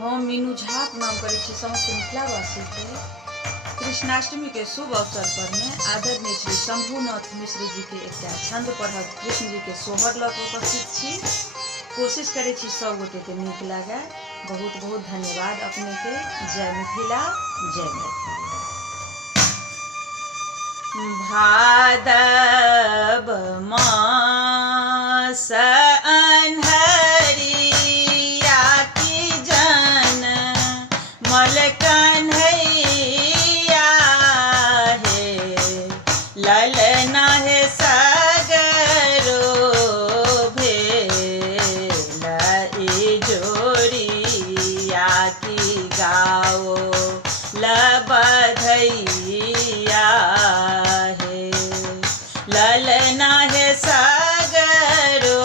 हम मीनू झा प्रणाम करै छी समस्त मिथिलावासी के। कृष्णाष्टमी के शुभ अवसर पर में आदरणीय श्री शंभुनाथ मिश्र जी के एक छंद पढ़त कृष्ण जी के सोहर लऽ के उपस्थित छी। कोशिश करे छी सब गोटे के नीक लागे। बहुत बहुत धन्यवाद अपने के। जय मिथिला, जय मैथिली। भादव मास अन्हरिया की जन मल कन्हैया हे ललना हे सगरो भेल जोड़िया की गाओ लबधैया हे ललना हे सगरो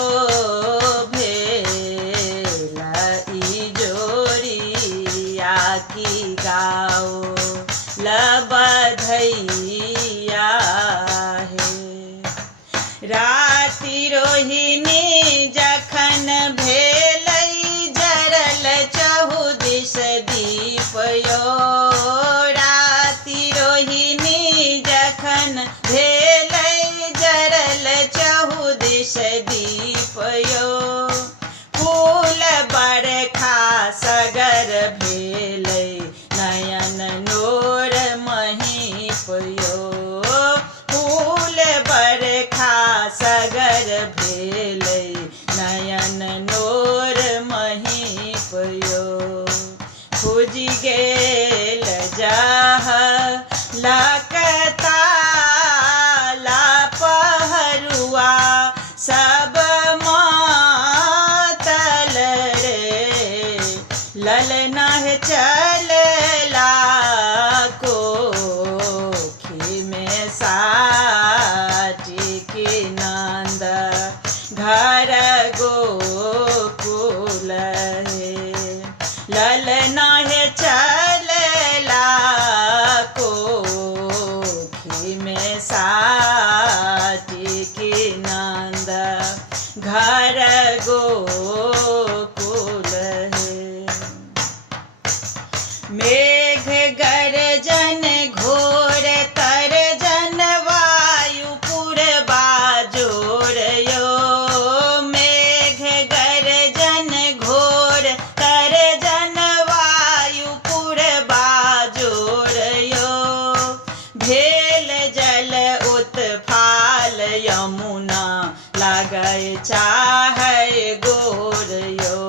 भेल जोड़िया की गाओ लबधैया हे। राति रोहिणी जखन भेलै जरल चहुदिस दीप यो। राति रोहिणी जखन भेलै जरल चहुदिस दीप यो। फूल बरखा सगर भेलै नयन नोर महीप यो। फूल बरखा सगर भेलै नयन नोर महीप यो। खुजि गेल जह लकताला पहरुआ सब मातल रे ललना है चलला कोखी में साटी की नंद घर गोकुल है ललना है चलला कोखी में साटी की नंद घर गोकुल है। मेघ गर्जन घोर तरजन वायु पूरबा जोर यो। मेघ गर्जन घोर तरजन वायु पूरबा जोर यो। भेल जल उत्फाल यमुना लागै चाहै गोर यो।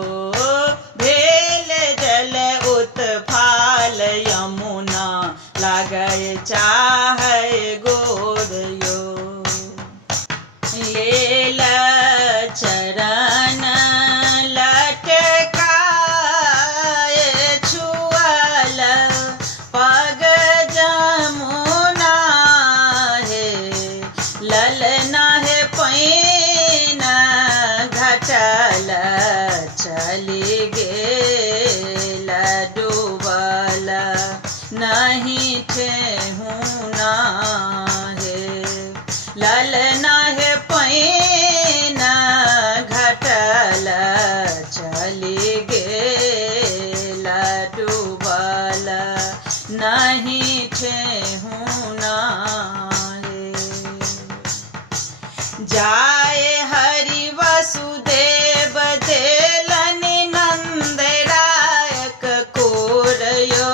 भेल जल उत्फाल यमुना लागै चाहै गोर यो। लेल चरण लटकाए छुअल पग जमुना हे ललना हे पैन घटल चली गेल डूबल नहीं ठेहुना हे ललना हे पैन घटल चली गेल डूबल नहीं ठेहुना हे। जाए हरि वसुदेव देलनि नंद रायक कोर यो।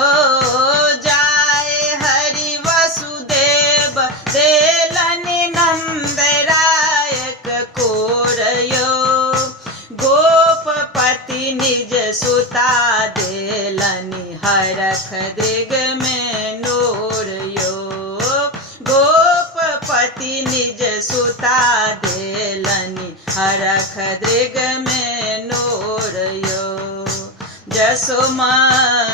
जाए हरि वसुदेव देलनि नंद रायक कोर यो। गोपपति निज सुता देलनि हरख दृग में नोर यो। गोपपति निज सुता देलनि हरख दृग में नोर यो। जसोमति